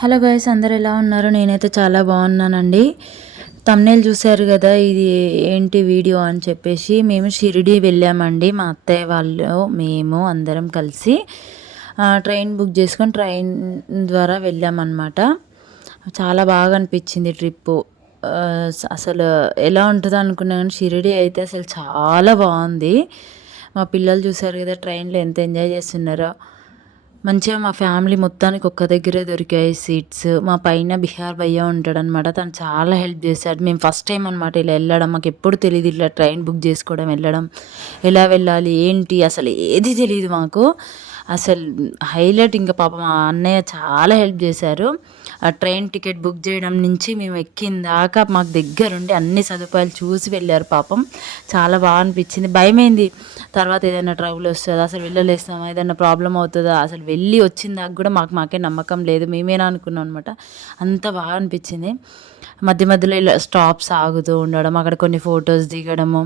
Hello guys, అందరు ఎలా ఉన్నారు? నేనైతే చాలా బాగున్నానండి. తమ్నేల్ చూశారు కదా, ఇది ఏంటి వీడియో అని చెప్పేసి మేము షిరిడి వెళ్ళామండి. మా అత్తయ్య వాళ్ళు మేము అందరం కలిసి ట్రైన్ బుక్ చేసుకొని ట్రైన్ ద్వారా వెళ్ళామన్నమాట. చాలా బాగా అనిపించింది ట్రిప్పు. అసలు ఎలా ఉంటుందో అనుకున్నా కానీ షిరిడి అయితే అసలు చాలా బాగుంది. మా పిల్లలు చూశారు కదా ట్రైన్లో ఎంత ఎంజాయ్ చేస్తున్నారో. మంచిగా మా ఫ్యామిలీ మొత్తానికి ఒక్క దగ్గరే దొరికాయి సీట్స్. మా పైన బిహార్ భయ్య ఉంటాడనమాట. తను చాలా హెల్ప్ చేశాడు. మేము ఫస్ట్ టైం అనమాట ఇలా వెళ్ళడం. మాకు ఎప్పుడు తెలియదు ఇట్లా ట్రైన్ బుక్ చేసుకోవడం, వెళ్ళడం, ఎలా వెళ్ళాలి ఏంటి అసలు ఏది తెలియదు మాకు. అసలు హైలైట్ ఇంకా పాపం మా అన్నయ్య చాలా హెల్ప్ చేశారు. ఆ ట్రైన్ టికెట్ బుక్ చేయడం నుంచి మేము ఎక్కిన దాకా మాకు దగ్గరుండి అన్ని సదుపాయాలు చూసి వెళ్ళారు పాపం. చాలా బాగా అనిపించింది. భయమైంది, తర్వాత ఏదైనా ట్రబుల్ వస్తుందా, అసలు వెళ్ళలేస్తామా, ఏదైనా ప్రాబ్లం అవుతుందా, అసలు వెళ్ళి వచ్చిన దాకా కూడా మాకే నమ్మకం లేదు. మేమేనా అనుకున్నాం అనమాట. అంత బాగా అనిపించింది. మధ్య మధ్యలో ఇలా స్టాప్స్ ఆగుతూ ఉండడం, అక్కడ కొన్ని ఫొటోస్ దిగడము,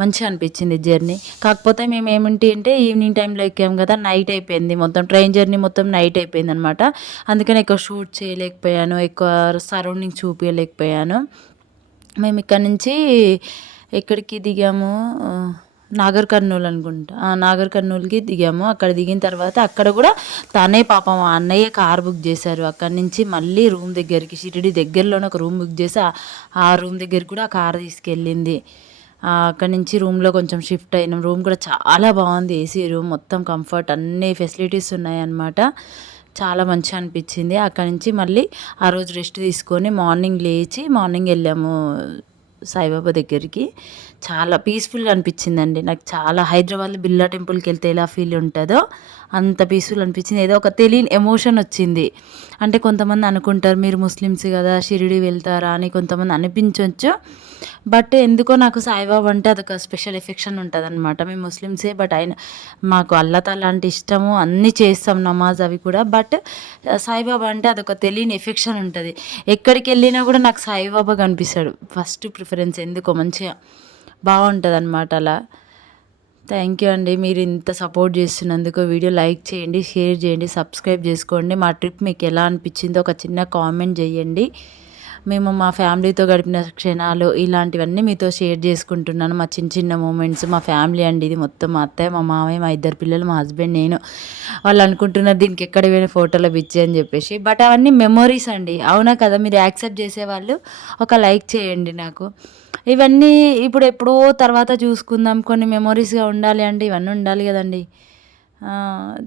మంచిగా అనిపించింది జర్నీ. కాకపోతే మేము ఏమిటి అంటే ఈవినింగ్ టైంలో ఎక్కాము కదా, నైట్ అయిపోయింది. మొత్తం ట్రైన్ జర్నీ మొత్తం నైట్ అయిపోయింది అనమాట. అందుకని ఎక్కువ షూట్ చేయలేకపోయాను, ఎక్కువ సరౌండింగ్ చూపించలేకపోయాను. మేము ఇక్కడ నుంచి ఎక్కడికి దిగాము, నాగర్ కర్నూల్ అనుకుంటా. నాగర్ కర్నూల్కి దిగాము. అక్కడ దిగిన తర్వాత అక్కడ కూడా తనే పాపం అన్నయ్య కార్ బుక్ చేశారు. అక్కడి నుంచి మళ్ళీ రూమ్ దగ్గరికి, షిరిడి దగ్గరలోనే ఒక రూమ్ బుక్ చేసి ఆ రూమ్ దగ్గరికి కూడా ఆ కార్ తీసుకెళ్ళింది. అక్కడి నుంచి రూమ్లో కొంచెం షిఫ్ట్ అయినాం. రూమ్ కూడా చాలా బాగుంది, ఏసీ రూమ్, మొత్తం కంఫర్ట్, అన్ని ఫెసిలిటీస్ ఉన్నాయన్నమాట. చాలా మంచిగా అనిపించింది. అక్కడి నుంచి మళ్ళీ ఆ రోజు రెస్ట్ తీసుకొని మార్నింగ్ లేచి మార్నింగ్ వెళ్ళాము సాయిబాబా దగ్గరికి. చాలా పీస్ఫుల్గా అనిపించిందండి నాకు. చాలా హైదరాబాద్లో బిర్లా టెంపుల్కి వెళ్తే ఎలా ఫీల్ ఉంటుందో అంత పీస్ఫుల్ అనిపించింది. ఏదో ఒక తెలియని ఎమోషన్ వచ్చింది. అంటే కొంతమంది అనుకుంటారు మీరు ముస్లిమ్స్ కదా షిరిడి వెళ్తారా అని కొంతమంది అనిపించవచ్చు. బట్ ఎందుకో నాకు సాయిబాబా అంటే అదొక స్పెషల్ ఎఫెక్షన్ ఉంటుంది అనమాట. మేము ముస్లిమ్సే, బట్ ఆయన మాకు అల్లా తాలా అంటే ఇష్టము, అన్నీ చేస్తాం నమాజ్ అవి కూడా. బట్ సాయిబాబా అంటే అదొక తెలియని ఎఫెక్షన్ ఉంటుంది. ఎక్కడికి వెళ్ళినా కూడా నాకు సాయిబాబా కనిపిస్తాడు ఫస్ట్ ప్రిఫరెన్స్. ఎందుకో మంచిగా బాగుంటుంది అనమాట అలా. థ్యాంక్ యూ అండి, మీరు ఇంత సపోర్ట్ చేస్తున్నందుకు. వీడియో లైక్ చేయండి, షేర్ చేయండి, సబ్స్క్రైబ్ చేసుకోండి. మా ట్రిప్ మీకు ఎలా అనిపించిందో ఒక చిన్న కామెంట్ చేయండి. మేము మా ఫ్యామిలీతో గడిపిన క్షణాలు ఇలాంటివన్నీ మీతో షేర్ చేసుకుంటున్నాను. మా చిన్న చిన్న మూమెంట్స్, మా ఫ్యామిలీ అండి ఇది మొత్తం. మా అత్తయ్య, మా మామయ్య, మా ఇద్దరు పిల్లలు, మా హస్బెండ్, నేను. వాళ్ళు అనుకుంటున్నారు దీనికి ఎక్కడ పోయిన ఫోటోలో పిచ్చి అని చెప్పేసి. బట్ అవన్నీ మెమొరీస్ అండి. అవునా కదా? మీరు యాక్సెప్ట్ చేసేవాళ్ళు ఒక లైక్ చేయండి నాకు. ఇవన్నీ ఇప్పుడు ఎప్పుడో తర్వాత చూసుకుందాం, కొన్ని మెమొరీస్గా ఉండాలి అంటే ఇవన్నీ ఉండాలి కదండి.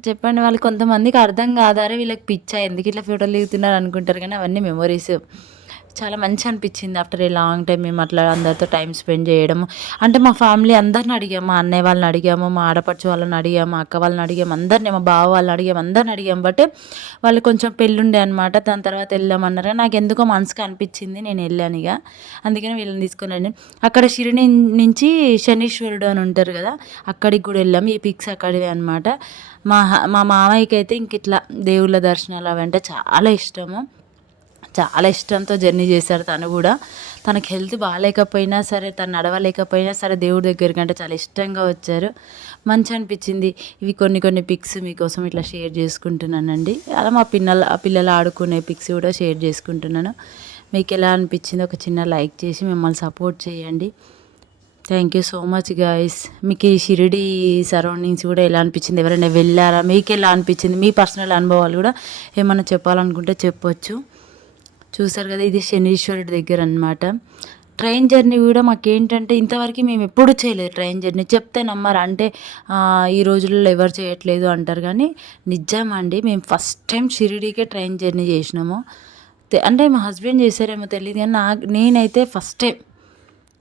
చెప్పండి. వాళ్ళు కొంతమందికి అర్థం కాదారే వీళ్ళకి పిచ్చా ఎందుకు ఇట్లా ఫోటోలు దిగుతున్నారు అనుకుంటారు, కానీ అవన్నీ మెమొరీస్. చాలా మంచి అనిపించింది. ఆఫ్టర్ ఏ లాంగ్ టైం మేము అట్లా అందరితో టైం స్పెండ్ చేయడము. అంటే మా ఫ్యామిలీ అందరిని అడిగాము, మా అన్నయ్య వాళ్ళని అడిగాము, మా ఆడపడుచు వాళ్ళని అడిగాము, మా అక్క వాళ్ళని అడిగాము, అందరినీ, మా బావ వాళ్ళని అడిగాము, అందరిని అడిగాము. బట్ వాళ్ళు కొంచెం పెళ్ళుండే అనమాట. దాని తర్వాత వెళ్ళామన్నారు. నాకు ఎందుకో మనసుకు అనిపించింది, నేను వెళ్ళాను ఇక. అందుకని వీళ్ళని తీసుకొని వెళ్ళాను. అక్కడ షిరిడి నుంచి శనీశ్వరుడు అని ఉంటారు కదా, అక్కడికి కూడా వెళ్ళాము. ఈ పిక్స్ అక్కడివే అనమాట. మా మామయ్యకి అయితే ఇంక ఇట్లా దేవుళ్ళ దర్శనాలు అవంటే చాలా ఇష్టము. చాలా ఇష్టంతో జర్నీ చేశారు తను కూడా. తనకి హెల్త్ బాగాలేకపోయినా సరే, తను నడవలేకపోయినా సరే దేవుడి దగ్గరికి అంటే చాలా ఇష్టంగా వచ్చారు. మంచి అనిపించింది. ఇవి కొన్ని పిక్స్ మీకోసం ఇట్లా షేర్ చేసుకుంటున్నానండి. అలా మా పిల్లలు ఆడుకునే పిక్స్ కూడా షేర్ చేసుకుంటున్నాను. మీకు ఎలా అనిపించిందో ఒక చిన్న లైక్ చేసి మిమ్మల్ని సపోర్ట్ చేయండి. Thank you so much guys. మీకు ఈ షిరిడి సరౌండింగ్స్ కూడా ఎలా అనిపించింది, ఎవరైనా వెళ్ళారా, మీకు ఎలా అనిపించింది, మీ పర్సనల్ అనుభవాలు కూడా ఏమైనా చెప్పాలనుకుంటే చెప్పొచ్చు. చూసారు కదా, ఇది శనీశ్వరుడి దగ్గర అనమాట. ట్రైన్ జర్నీ కూడా మాకేంటంటే ఇంతవరకు మేము ఎప్పుడు చేయలేదు ట్రైన్ జర్నీ. చెప్తే నమ్మరు. అంటే ఈ రోజుల్లో ఎవరు చేయట్లేదు అంటారు, కానీ నిజమండి మేము ఫస్ట్ టైం షిరిడీకే ట్రైన్ జర్నీ చేసినాము. అంటే మా హస్బెండ్ చేశారేమో తెలియదు, కానీ నేనైతే ఫస్ట్ టైం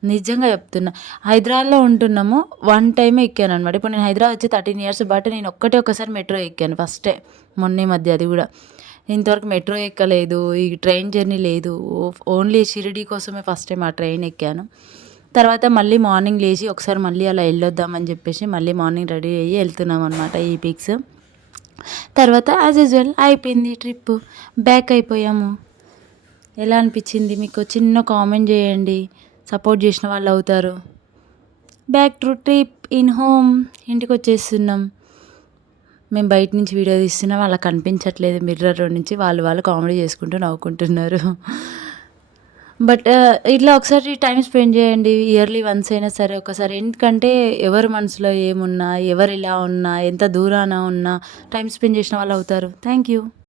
నిజంగా చెప్తున్నా. హైదరాబాద్లో ఉంటున్నాము, వన్ టైమే ఎక్కాను అనమాట. ఇప్పుడు నేను హైదరాబాద్ వచ్చి 13 years, బట్ నేను ఒకసారి మెట్రో ఎక్కాను ఫస్టే, మొన్న మధ్య. అది కూడా ఇంతవరకు మెట్రో ఎక్కలేదు, ఈ ట్రైన్ జర్నీ లేదు. ఓన్లీ షిరిడీ కోసమే ఫస్ట్ టైం ఆ ట్రైన్ ఎక్కాను. తర్వాత మళ్ళీ మార్నింగ్ లేచి ఒకసారి మళ్ళీ అలా వెళ్ళొద్దామని చెప్పేసి మళ్ళీ మార్నింగ్ రెడీ అయ్యి వెళ్తున్నాం అనమాట. ఈ పిక్స్ తర్వాత యాజ్ యూజువల్ అయిపోయింది ట్రిప్, బ్యాక్ అయిపోయాము. ఎలా అనిపించింది మీకు చిన్న కామెంట్ చేయండి, సపోర్ట్ చేసిన వాళ్ళు అవుతారు. Back to trip in home, ఇంటికి వచ్చేస్తున్నాం. మేము బయట నుంచి వీడియో తీస్తున్నాం, అలా కనిపించట్లేదు మిర్రర్‌లో నుంచి. వాళ్ళు కామెడీ చేసుకుంటూ నవ్వుకుంటున్నారు. బట్ ఇట్లా ఒకసారి టైమ్ స్పెండ్ చేయండి. ఇయర్లీ వన్స్ అయినా సరే ఒకసారి. ఎందుకంటే ఎవరి మనసులో ఏమున్నా, ఎవరెలా ఉన్నా, ఎంత దూరాన ఉన్నా టైమ్ స్పెండ్ చేసిన వాళ్ళవుతారు. Thank you.